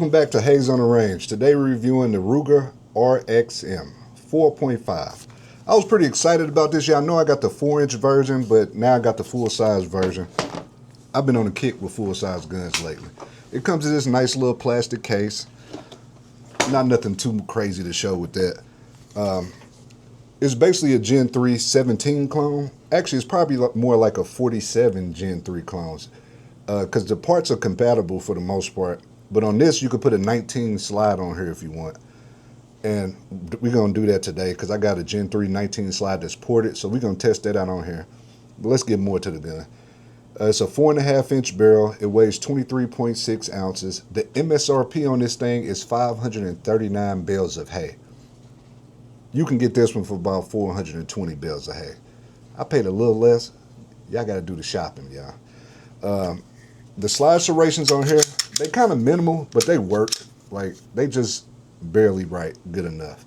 Welcome back to Hayes on the Range. Today we're reviewing the Ruger RXM 4.5. I was pretty excited about this. Y'all know I got the 4-inch version, but now I got the full-size version. I've been on a kick with full-size guns lately. It comes in this nice little plastic case. Not nothing too crazy to show with that. It's basically a Gen 3 17 clone. Actually, it's probably more like a 47 Gen 3 clones, because the parts are compatible for the most part. But on this, you could put a 19 slide on here if you want. And we're going to do that today because I got a Gen 3 19 slide that's ported. So we're going to test that out on here. But let's get more to the gun. It's a 4.5-inch barrel. It weighs 23.6 ounces. The MSRP on this thing is 539 bales of hay. You can get this one for about 420 bales of hay. I paid a little less. Y'all got to do the shopping, y'all. The slide serrations on here, they kind of minimal, but they work. Like, they just barely good enough.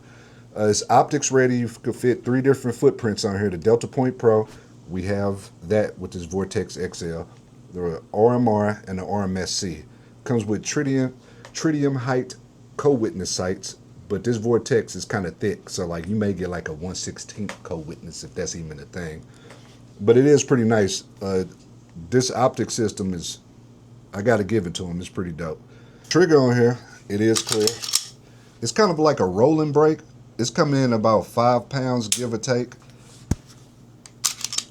It's optics ready. You could fit 3 different footprints on here. The Delta Point Pro, we have that with this Vortex XL. The RMR and the RMSC. Comes with tritium height co-witness sights, but this Vortex is kind of thick, so like you may get like a 1/16 co-witness if that's even a thing. But it is pretty nice. This optic system is, I got to give it to them. It's pretty dope. Trigger on here, it is clear. It's kind of like a rolling brake. It's coming in about 5 pounds, give or take.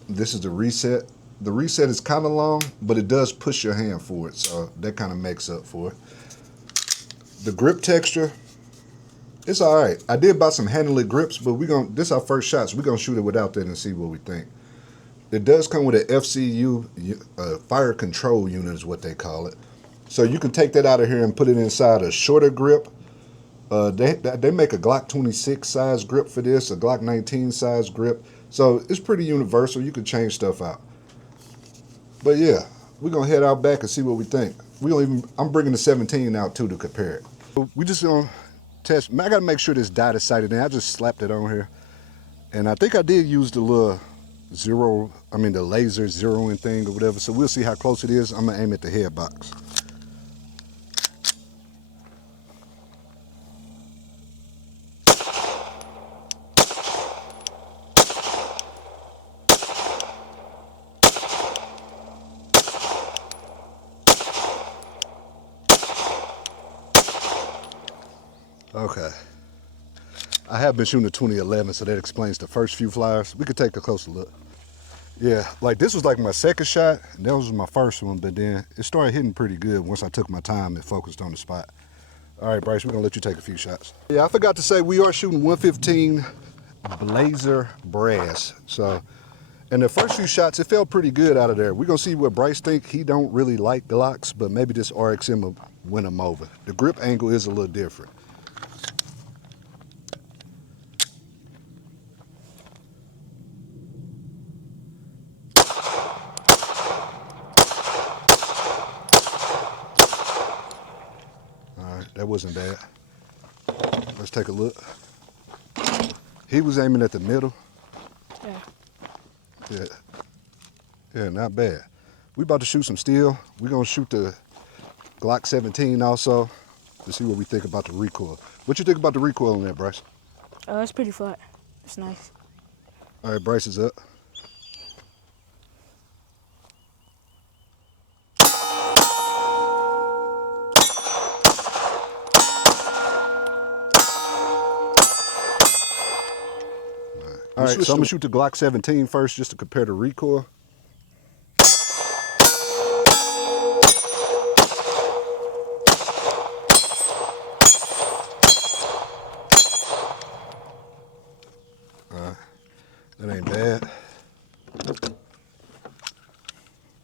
This is the reset. The reset is kind of long, but it does push your hand forward, so that kind of makes up for it. The grip texture, it's all right. I did buy some handle grips, but this is our first shot, so we're gonna shoot it without that and see what we think. It does come with an FCU, fire control unit is what they call it. So you can take that out of here and put it inside a shorter grip. They make a Glock 26 size grip for this, a Glock 19 size grip. So it's pretty universal. You can change stuff out. But yeah, we're gonna head out back and see what we think. I'm bringing the 17 out too to compare it. So we just gonna test. I gotta make sure this dot is sighted in. I just slapped it on here, and I think I did use the little the laser zeroing thing or whatever. So we'll see how close it is. I'm gonna aim at the head box. Okay. I have been shooting a 2011, so that explains the first few flyers. We could take a closer look. Yeah, like this was like my second shot, and that was my first one, but then it started hitting pretty good once I took my time and focused on the spot. All right, Bryce, we're gonna let you take a few shots. Yeah, I forgot to say we are shooting 115 Blazer brass. So, and the first few shots, it felt pretty good out of there. We're gonna see what Bryce think. He don't really like Glocks, but maybe this RXM will win him over. The grip angle is a little different. That wasn't bad. Let's take a look. He was aiming at the middle. Yeah. Yeah, not bad. We about to shoot some steel. We're gonna shoot the Glock 17 also to see what we think about the recoil. What you think about the recoil on that, Bryce? It's pretty flat. It's nice. All right, Bryce is up. All right, so I'm gonna shoot the Glock 17 first just to compare the recoil. That ain't bad.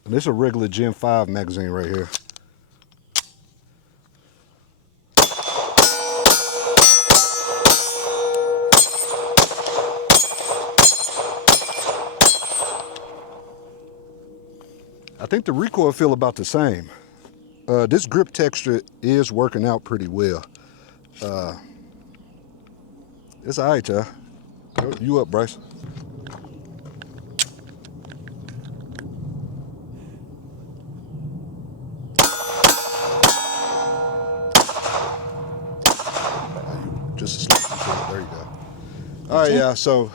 And this is a regular Gen 5 magazine right here. I think the recoil feel about the same. This grip texture is working out pretty well. It's all right, y'all. You up, Bryce? All right, y'all. So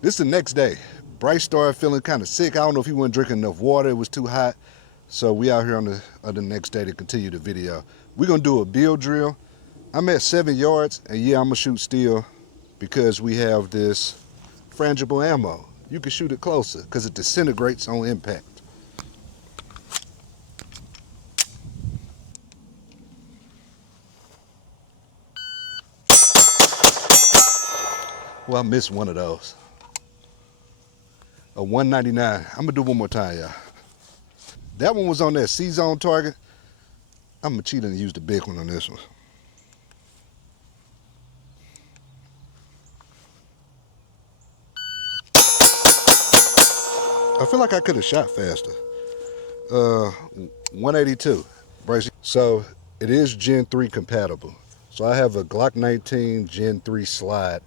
this is the next day. Bryce started feeling kind of sick. I don't know if he wasn't drinking enough water. It was too hot. So we out here on the next day to continue the video. We're gonna do a build drill. I'm at 7 yards, and yeah, I'm gonna shoot steel because we have this frangible ammo. You can shoot it closer because it disintegrates on impact. Well, I missed one of those. A 199. I'm gonna do one more time, y'all. That one was on that C-zone target. I'm gonna cheat and use the big one on this one. I feel like I could have shot faster. 182. Bryce. So it is Gen 3 compatible. So I have a Glock 19 Gen 3 slide,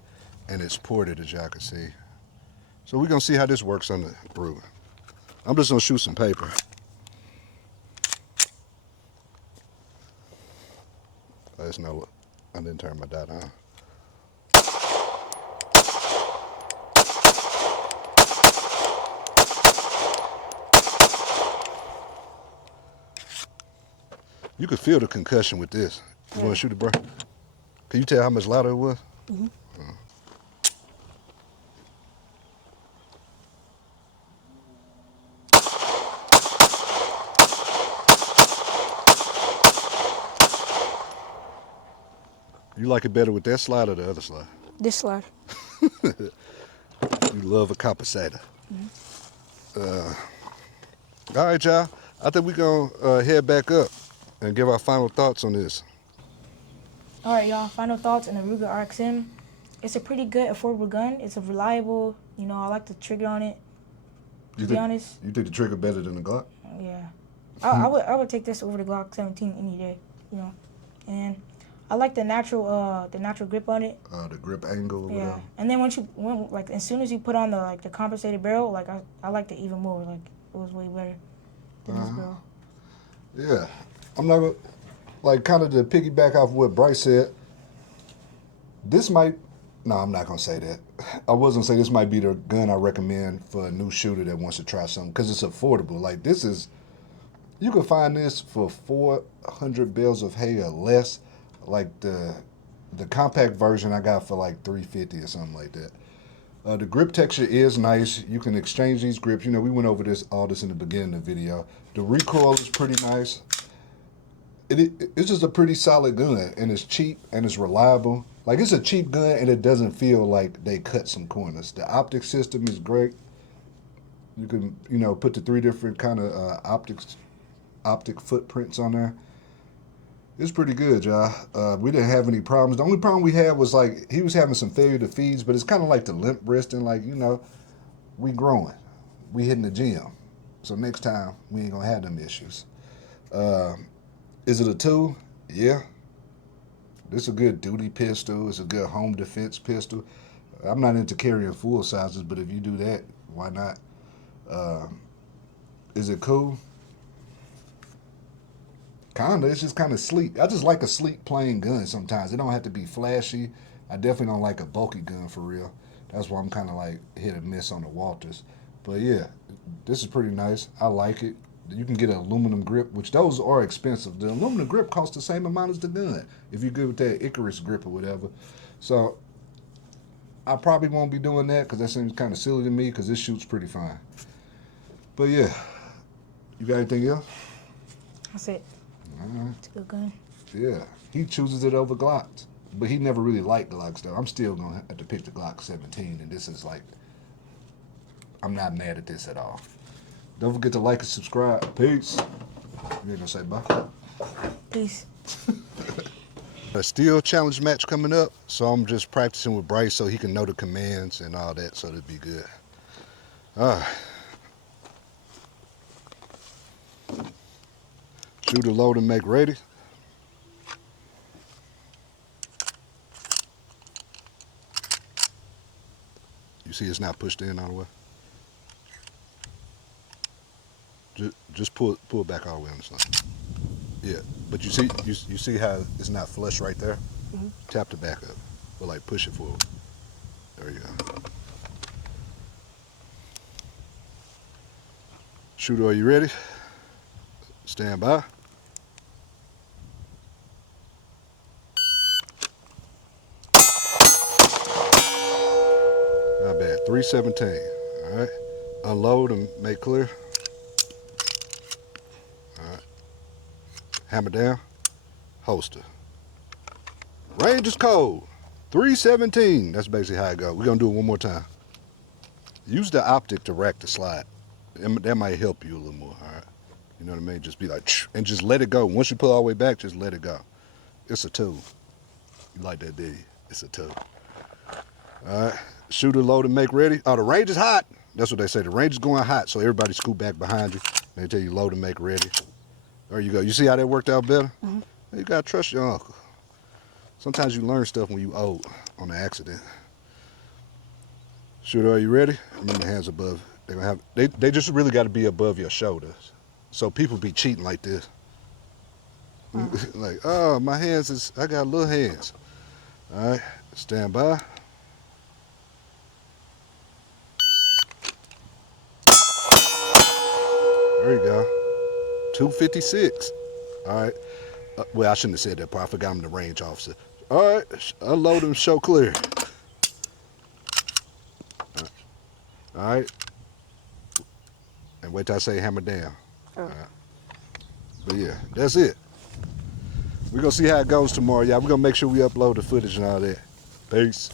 and it's ported, as y'all can see. So we're gonna see how this works on the Ruger. I'm just gonna shoot some paper. That's not what I didn't turn my dot on. You could feel the concussion with this. You want to shoot it, bro? Can you tell how much louder it was? Mm-hmm. You like it better with that slide or the other slide? This slide. You love a compensator. All right, y'all. I think we're going to head back up and give our final thoughts on this. All right, y'all. Final thoughts on the Ruger RXM. It's a pretty good, affordable gun. It's a reliable. I like the trigger on it. To be honest. You think the trigger better than the Glock? Yeah. I would take this over the Glock 17 any day. And I like the natural grip on it. The grip angle or whatever. And then as soon as you put on the compensated barrel, I liked it even more. Like, it was way better than this barrel. Yeah. I'm not gonna, kind of to piggyback off what Bryce said, I'm not going to say that. I was going to say this might be the gun I recommend for a new shooter that wants to try something because it's affordable. Like, you can find this for 400 bales of hay or less. Like the compact version I got for like $350 or something like that. The grip texture is nice. You can exchange these grips. We went over all this in the beginning of the video. The recoil is pretty nice. It's just a pretty solid gun, and it's cheap and it's reliable. Like, it's a cheap gun and it doesn't feel like they cut some corners. The optic system is great. You can, put the 3 different kind of optic footprints on there. It's pretty good, y'all. We didn't have any problems. The only problem we had was he was having some failure to feeds, but it's kind of like the limp wristing. We growing, we hitting the gym. So next time we ain't gonna have them issues. Is it a tool? Yeah. This is a good duty pistol. It's a good home defense pistol. I'm not into carrying full sizes, but if you do that, why not? Is it cool? Kinda. It's just kind of sleek. I just like a sleek, plain gun sometimes. It don't have to be flashy. I definitely don't like a bulky gun for real. That's why I'm kind of hit and miss on the Walters. But yeah, this is pretty nice. I like it. You can get an aluminum grip, which those are expensive. The aluminum grip costs the same amount as the gun if you go with that Icarus grip or whatever. So I probably won't be doing that because that seems kind of silly to me because this shoots pretty fine. But yeah, you got anything else? That's it. All right. It's a good gun. Yeah, he chooses it over Glocks, but he never really liked Glocks though. I'm still gonna have to pick the Glock 17, and this is I'm not mad at this at all. Don't forget to like and subscribe. Peace. You ain't gonna say bye? Peace. A steel challenge match coming up, so I'm just practicing with Bryce so he can know the commands and all that, so it'll be good. All right. Shoot, load, and make ready. You see it's not pushed in all the way? Just pull it back all the way on the side. Yeah, but you see how it's not flush right there? Mm-hmm. Tap the back up, but push it forward. There you go. Shooter, are you ready? Stand by. Not bad. 317. All right. Unload and make clear. All right. Hammer down. Holster. Range is cold. 317. That's basically how it goes. We're going to do it one more time. Use the optic to rack the slide. That might help you a little more, all right? You know what I mean? Just be like, and just let it go. Once you pull all the way back, just let it go. It's a tool. You like that, did you? It's a tool. All right. Shooter, load, and make ready. Oh, the range is hot. That's what they say. The range is going hot, so everybody scoot back behind you. They tell you load and make ready. There you go. You see how that worked out better? Mm-hmm. You got to trust your uncle. Sometimes you learn stuff when you old on an accident. Shooter, are you ready? Remember, hands above. They just really got to be above your shoulders. So people be cheating like this. Like, oh, my hands is, I got little hands. All right, stand by. There you go. 256. All right. Well, I shouldn't have said that part. I forgot I'm the range officer. All right, unload and show clear. All right. And wait till I say hammer down. Oh. All right. But yeah, that's it. We're going to see how it goes tomorrow, y'all. We're going to make sure we upload the footage and all that. Peace.